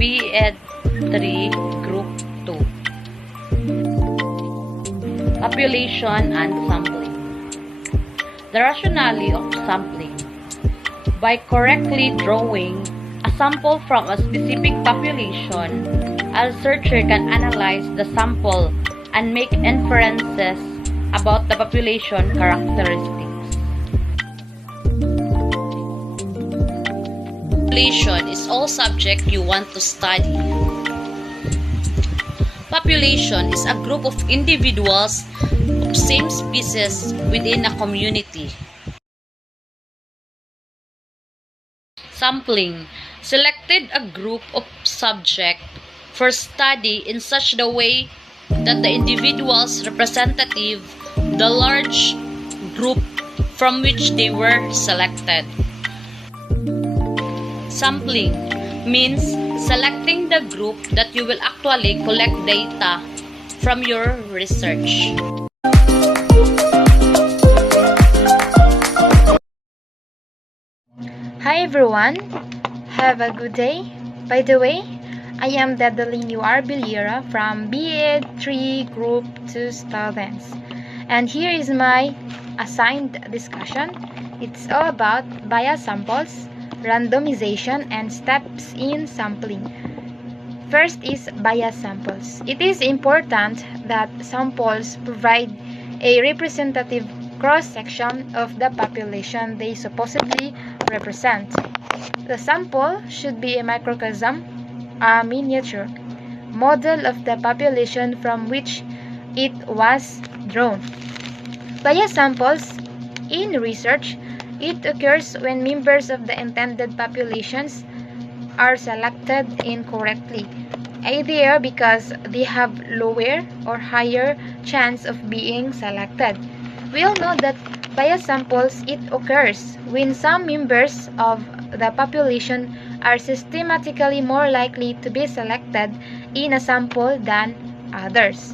BEd 3 Group 2. Population and sampling. The rationale of sampling. By correctly drawing a sample from a specific population, a researcher can analyze the sample and make inferences about the population characteristics. Population is all subject you want to study. Population is a group of individuals of same species within a community. Sampling selected a group of subject for study in such a way that the individuals representative the large group from which they were selected. Sampling means selecting the group that you will actually collect data from your research. Hi everyone, have a good day. By the way, I am Dedeline Bilira from BEd 3 Group 2 students. And here is my assigned discussion. It's all about bias samples, randomization, and steps in sampling. First is bias samples. It is important that samples provide a representative cross-section of the population they supposedly represent. The sample should be a microcosm, a miniature model of the population from which it was drawn. Bias samples in research, it occurs when members of the intended populations are selected incorrectly, either because they have lower or higher chance of being selected. We all know that bias samples, it occurs when some members of the population are systematically more likely to be selected in a sample than others.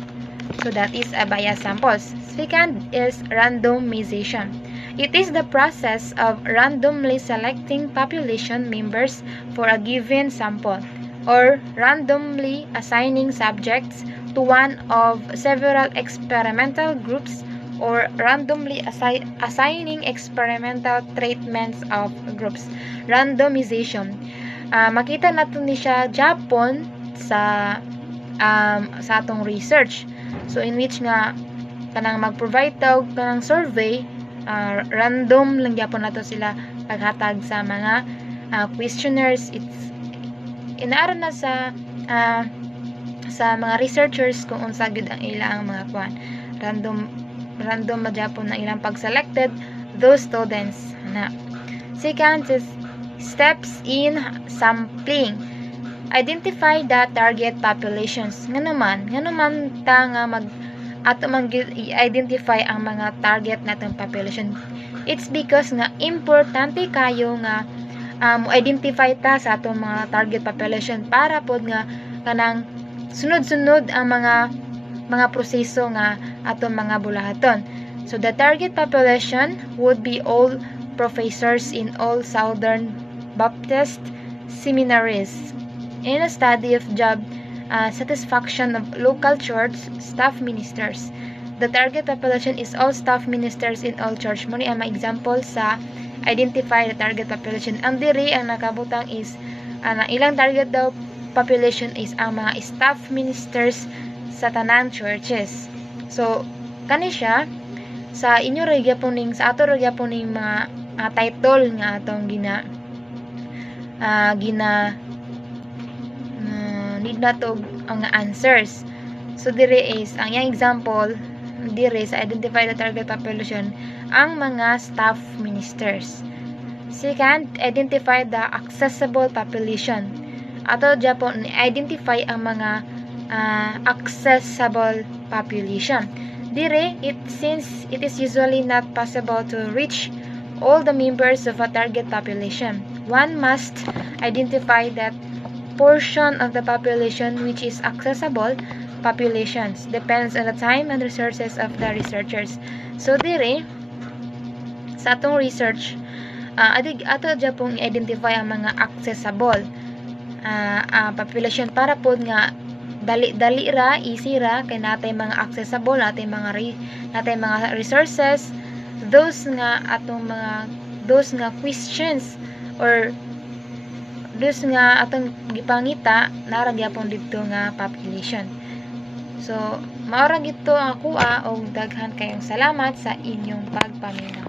So that is a bias samples. Second is randomization. It is the process of randomly selecting population members for a given sample, or randomly assigning subjects to one of several experimental groups, or randomly assigning experimental treatments of groups. Randomization. Makita nato ni siya Japon sa atong research. So in which nga kanang mag-provide tawag kanang survey, random lang gyapon nato sila paghatag sa mga questionnaires. It's inaaron na sa mga researchers kung unsa gyud ang ilang mga kwan. Random magyapon na ilang pag-selected those students na. Second is steps in sampling. Identify the target populations. Nga naman ta nga i-identify ang mga target natong population. It's because nga importante kayo nga identify ta sa atong mga target population para pod nga kanang sunod-sunod ang mga proseso nga atong mga bulahaton. So the target population would be all professors in all Southern Baptist seminaries. In a study of job satisfaction of local church staff ministers. The target population is all staff ministers in all church. Muna ang example sa identify the target population. Ang diri ang nakabutang is ilang target daw population is ang mga staff ministers sa tanang churches. So kani siya sa inyo ra gyapon sa ato ra gyapon mga title nga atong gina need na to ang answers. So dire is ang yang example dire sa identify the target population ang mga staff ministers. Second, identify the accessible population. Ato Japon identify ang mga accessible population. Dire, since it is usually not possible to reach all the members of a target population, one must identify that portion of the population which is accessible populations. Depends on the time and resources of the researchers. So dire, sa atong research, ato Japon i-identify ang mga accessible population para pod nga dali ra, easy ra kay natay mga accessible, natay mga resources, those nga questions or those nga atong gipangita nara gyapon didto nga population. So maura gito ang kuha og daghan kayong salamat sa inyong pagpaminaw.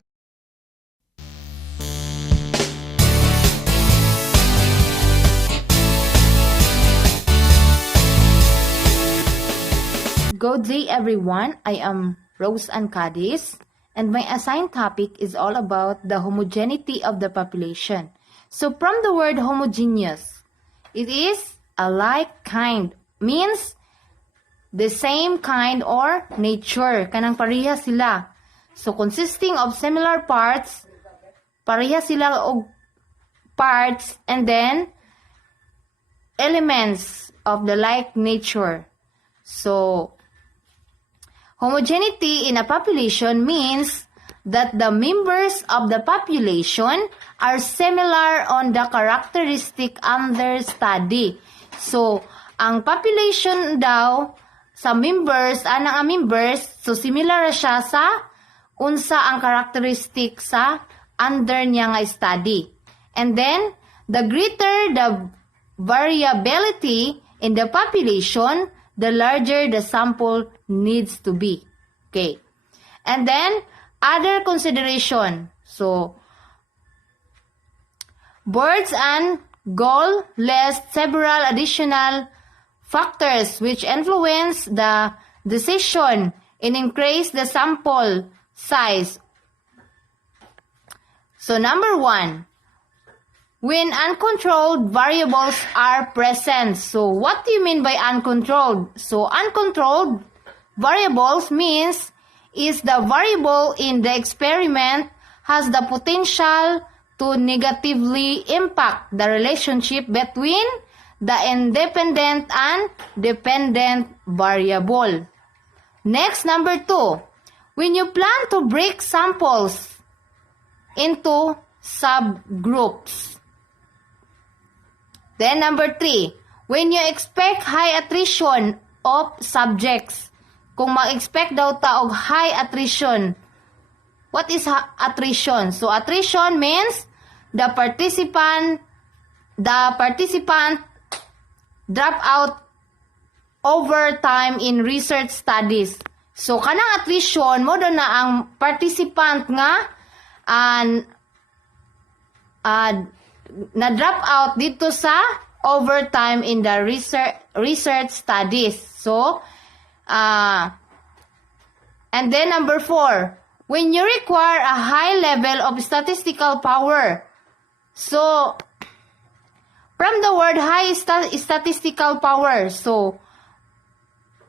Good day, everyone. I am Rose Ann Cadiz, and my assigned topic is all about the homogeneity of the population. So, from the word homogeneous, it is a like kind, means the same kind or nature. Kanang pareha sila. So, consisting of similar parts, pareha sila og parts, and then elements of the like nature. So, homogeneity in a population means that the members of the population are similar on the characteristic under study. So, ang population daw sa members, so similar siya sa unsa ang characteristic sa under niya nga study. And then, the greater the variability in the population, the larger the sample needs to be. Okay. And then, other consideration. So, Birds and Goal list several additional factors which influence the decision and increase the sample size. So, number 1, when uncontrolled variables are present. So, what do you mean by uncontrolled? So, uncontrolled variables means is the variable in the experiment has the potential to negatively impact the relationship between the independent and dependent variable. Next, number 2, when you plan to break samples into subgroups. Then number 3, when you expect high attrition of subjects. Kung mag-expect daw ta og high attrition. What is attrition? So attrition means the participant drop out over time in research studies. So kanang attrition mo do na ang participant nga na-drop out dito sa overtime in the research studies. So, and then number 4, when you require a high level of statistical power. So, from the word high statistical power, so,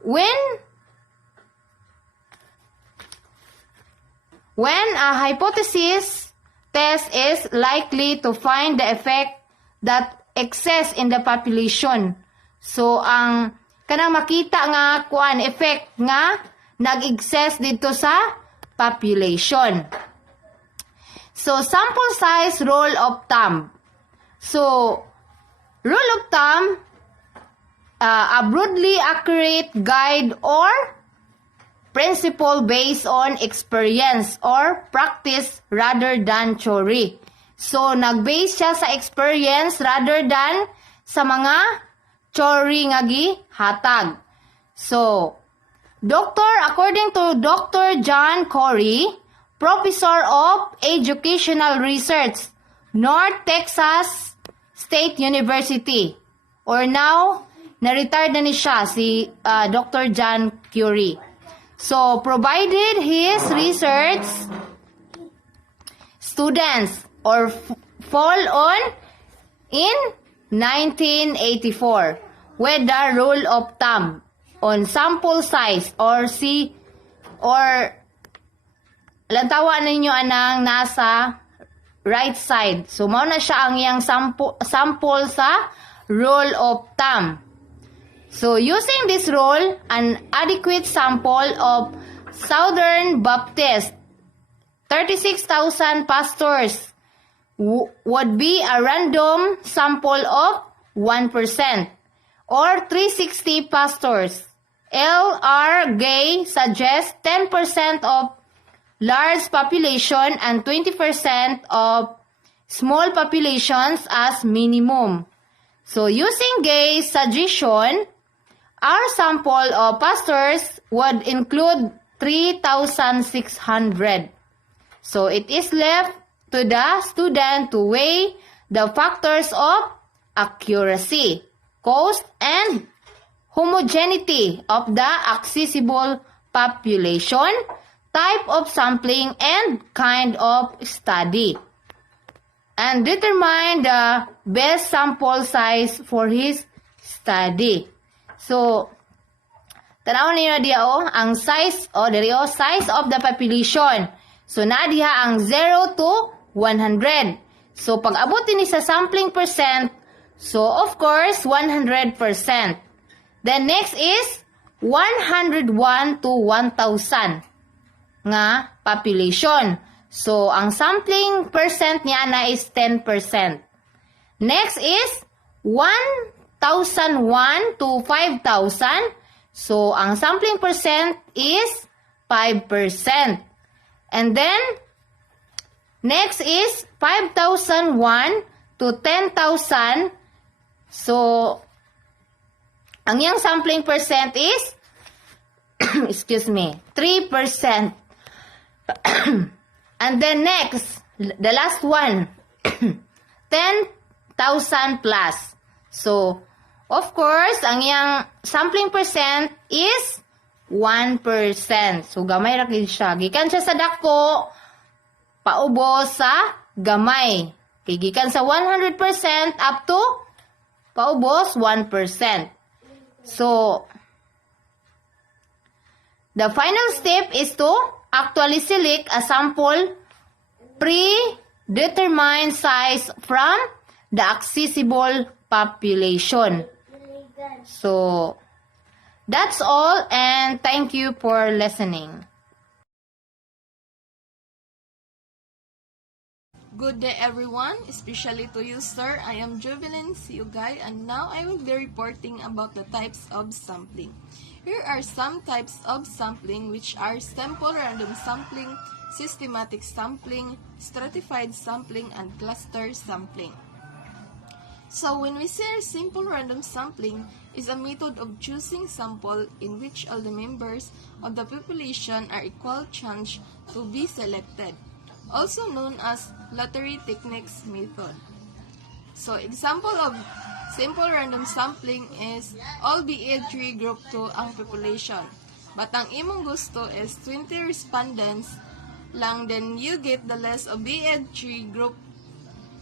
when a hypothesis test is likely to find the effect that excess in the population. So, ang kanang makita nga effect nga nag-excess dito sa population. So, sample size rule of thumb. So, rule of thumb, a broadly accurate guide or principle based on experience or practice rather than theory. So, nag-base siya sa experience rather than sa mga theory nga gihatag. So, according to Dr. John Corey, Professor of Educational Research, North Texas State University, or now, na-retired na ni siya, si Dr. John Corey. So, provided his research students or fall on in 1984 with the rule of thumb on sample size or lantawa ninyo anang nasa right side. So, mao na siya ang iyang sample sa rule of thumb. So, using this rule, an adequate sample of Southern Baptist, 36,000 pastors, would be a random sample of 1%. Or 360 pastors. L.R. Gay suggests 10% of large population and 20% of small populations as minimum. So using Gay's suggestion, our sample of pastors would include 3,600. So it is left to the student to weigh the factors of accuracy, cost, and homogeneity of the accessible population, type of sampling, and kind of study, and determine the best sample size for his study. So, tanaw niyo diya ang size size of the population. So, na diha ang 0 to 100. So, pag abot ni sa sampling percent, so of course 100%. Then next is 101 to 1,000 nga population. So, ang sampling percent niya na is 10%. Next is 1,001 to 5,000. So, ang sampling percent is 5%. And then, next is 5,001 to 10,000. So, ang iyang sampling percent is, excuse me, 3%. And then next, the last one, 10,000 plus. So, of course, ang iyang sampling percent is 1%. So, gamay ra gid siya. Gikan siya sa dako, paubos sa gamay. Kay gikan sa 100% up to paubos 1%. So, the final step is to actually select a sample predetermined size from the accessible population. So, that's all, and thank you for listening. Good day everyone, especially to you sir. I am Jovelyn Siugay and now I will be reporting about the types of sampling. Here are some types of sampling which are simple random sampling, systematic sampling, stratified sampling, and cluster sampling. So when we say simple random sampling is a method of choosing sample in which all the members of the population are equal chance to be selected, also known as lottery techniques method. So example of simple random sampling is all BEd 3 group 2 ang population. But ang imong gusto is 20 respondents lang, then you get the list of BEd 3 group.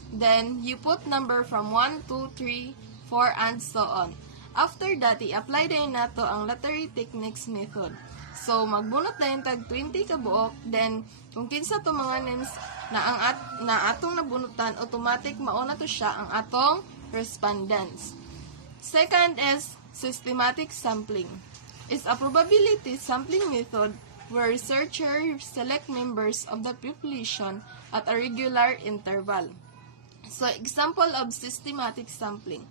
Then, you put number from 1, 2, 3, 4, and so on. After that, i-apply din nato ang lottery techniques method. So, magbunot na yung tag 20 ka buok. Then, kung kinsa to mga names na atong nabunutan, automatic mauna to siya ang atong respondents. Second is systematic sampling. It's a probability sampling method where researchers select members of the population at a regular interval. So, example of systematic sampling.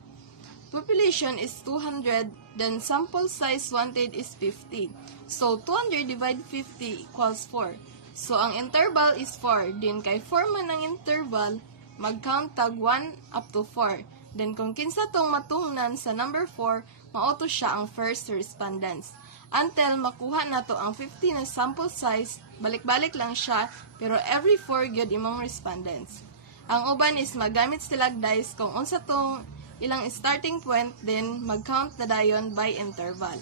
Population is 200, then sample size wanted is 50. So, 200 divided 50 equals 4. So, ang interval is 4. Then, kay 4 man ang interval, mag-count tag 1 up to 4. Then, kung kinsa tong matungnan sa number 4, mauto siya ang first respondents. Until makuha na to ang 50 na sample size, balik-balik lang siya, pero every 4 gyud imong respondents. Ang uban is magamit sila dice kung unsa tong ilang starting point, then mag-count na dayon by interval.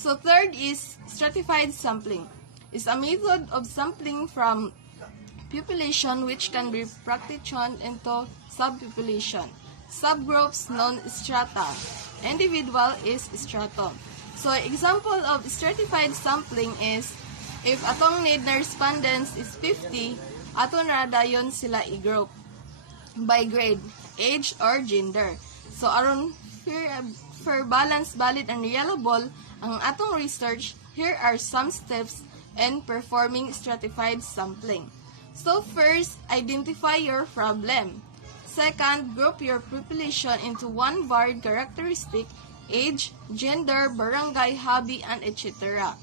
So third is stratified sampling. It's a method of sampling from population which can be partitioned into subpopulation. Subgroups known strata. Individual is stratum. So example of stratified sampling is if atong need na respondents is 50, ato na dayon sila i-group by grade, age, or gender. So, aron for balance, valid, and reliable ang atong research, here are some steps in performing stratified sampling. So, first, identify your problem. Second, group your population into one varied characteristic, age, gender, barangay, hobby, and etc.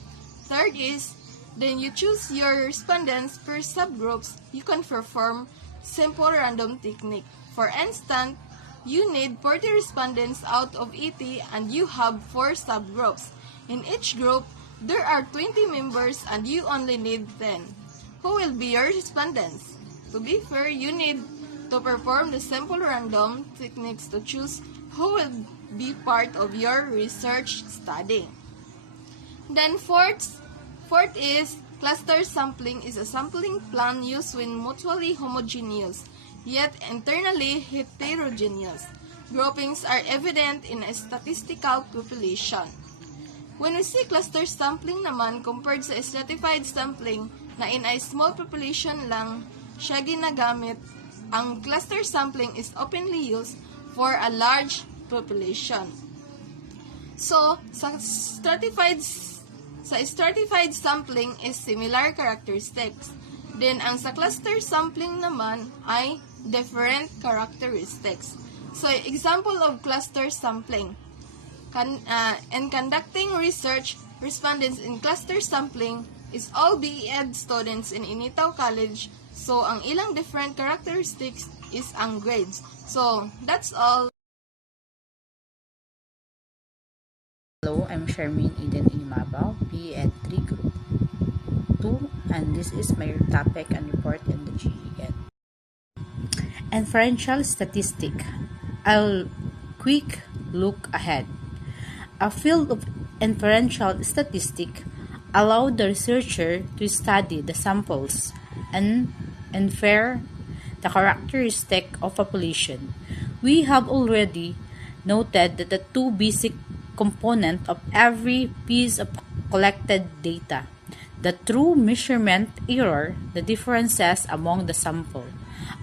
Third is, then you choose your respondents per subgroups. You can perform simple random technique. For instance, you need 40 respondents out of 80 and you have 4 subgroups. In each group, there are 20 members and you only need 10. Who will be your respondents? To be fair, you need to perform the simple random techniques to choose who will be part of your research study. Then fourth is cluster sampling is a sampling plan used when mutually homogeneous, yet internally heterogeneous. Groupings are evident in a statistical population. When we see cluster sampling naman compared sa stratified sampling na in a small population lang siya ginagamit, ang cluster sampling is openly used for a large population. So, sa stratified sampling is similar characteristics. Then, ang sa cluster sampling naman ay different characteristics. So, example of cluster sampling. In conducting research, respondents in cluster sampling is all BEd students in Initaw College. So, ang ilang different characteristics is ang grades. So, that's all. Hello, I'm Charmaine Eden Inimabaw, PE 3 Group 2, and this is my topic and report in the GEN. Inferential statistic. I'll quick look ahead. A field of inferential statistic allowed the researcher to study the samples and infer the characteristic of population. We have already noted that the two basic components of every piece of collected data, the true measurement error, the differences among the sample,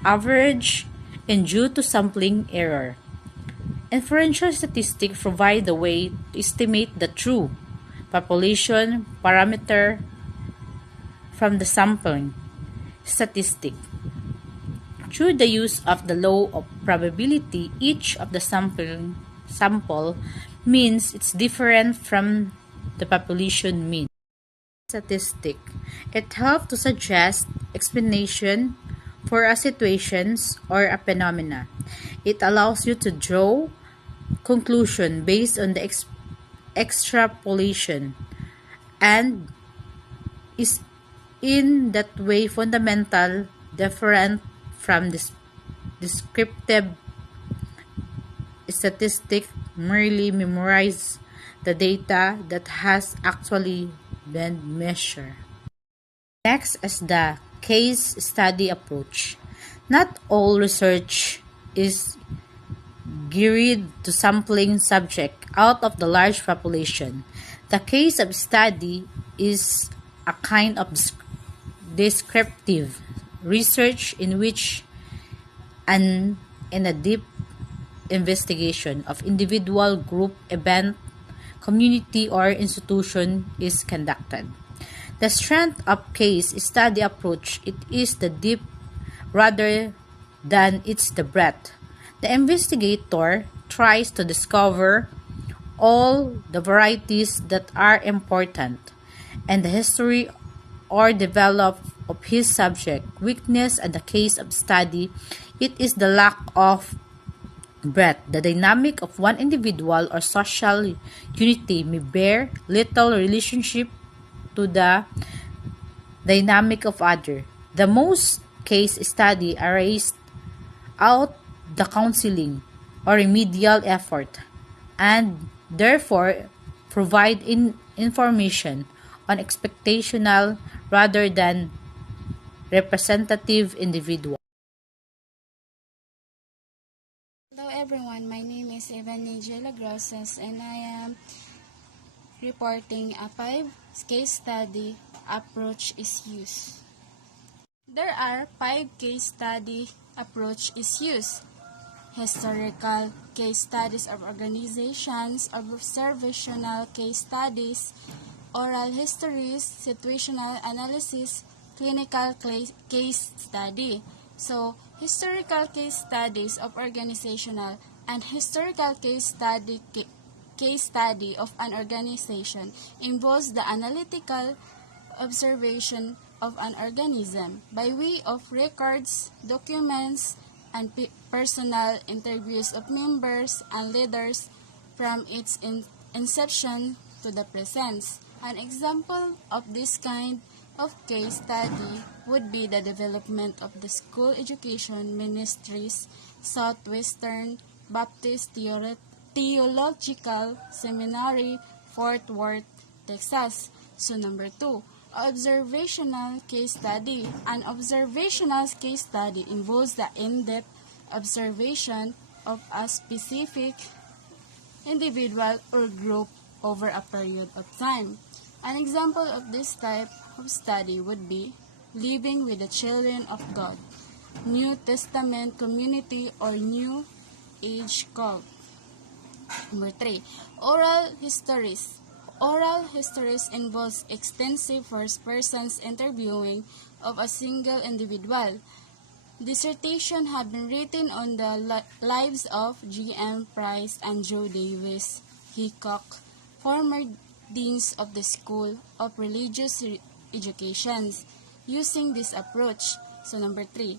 average, and due to sampling error. Inferential statistics provide the way to estimate the true population parameter from the sampling statistic. Through the use of the law of probability, each of the sample means it's different from the population mean. Statistic. It helps to suggest explanation for a situations or a phenomena. It allows you to draw conclusion based on the extrapolation and is in that way fundamental different from this descriptive statistic merely memorize the data that has actually been measured. Next is the case study approach. Not all research is geared to sampling subject out of the large population. The case of study is a kind of descriptive research in which in a deep investigation of individual, group, event, community, or institution is conducted. The strength of case study approach it is the deep rather than it's the breadth. The investigator tries to discover all the varieties that are important and the history or develop of his subject. Weakness in the case of study, it is the lack of breadth. The dynamic of one individual or social unity may bear little relationship to the dynamic of other. The most case study arise out the counseling or remedial effort and therefore provide information on expectational rather than representative individual. Hello everyone, my name is Evany Lagrosas and I am reporting a 5 case study approach is used. There are 5 case study approach is used. Historical case studies of organizations, observational case studies, oral histories, situational analysis, clinical case study. So, historical case studies of organizational and historical case study of an organization involves the analytical observation of an organism by way of records, documents, and personal interviews of members and leaders from its inception to the present. An example of this kind of case study would be the development of the School Education Ministries Southwestern Baptist Theological Seminary, Fort Worth, Texas. So number 2, observational case study. An observational case study involves the in-depth observation of a specific individual or group over a period of time. An example of this type of study would be Living with the Children of God, New Testament Community, or New Age Cult. Number 3, oral histories. Oral histories involves extensive first-person interviewing of a single individual. Dissertations have been written on the lives of G.M. Price and Joe Davis Hickok, former deans of the School of Religious Education, using this approach. So number 3,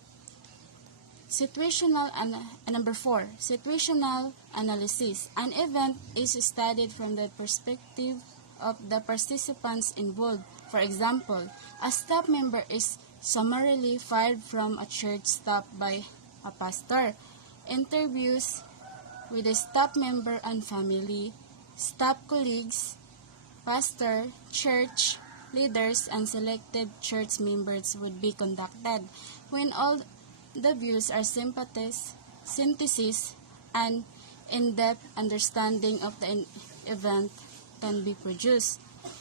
number 4, situational analysis. An event is studied from the perspective of the participants involved. For example, a staff member is summarily fired from a church staff by a pastor. Interviews with a staff member and family, staff colleagues, pastor, church leaders, and selected church members would be conducted. When all the views are synthesis and in-depth understanding of the event can be produced.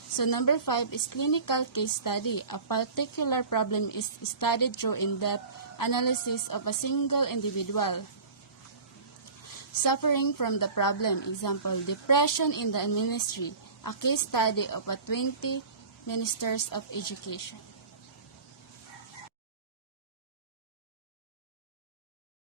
So number 5 is clinical case study. A particular problem is studied through in-depth analysis of a single individual suffering from the problem. Example, depression in the ministry. A case study of a 20 ministers of education.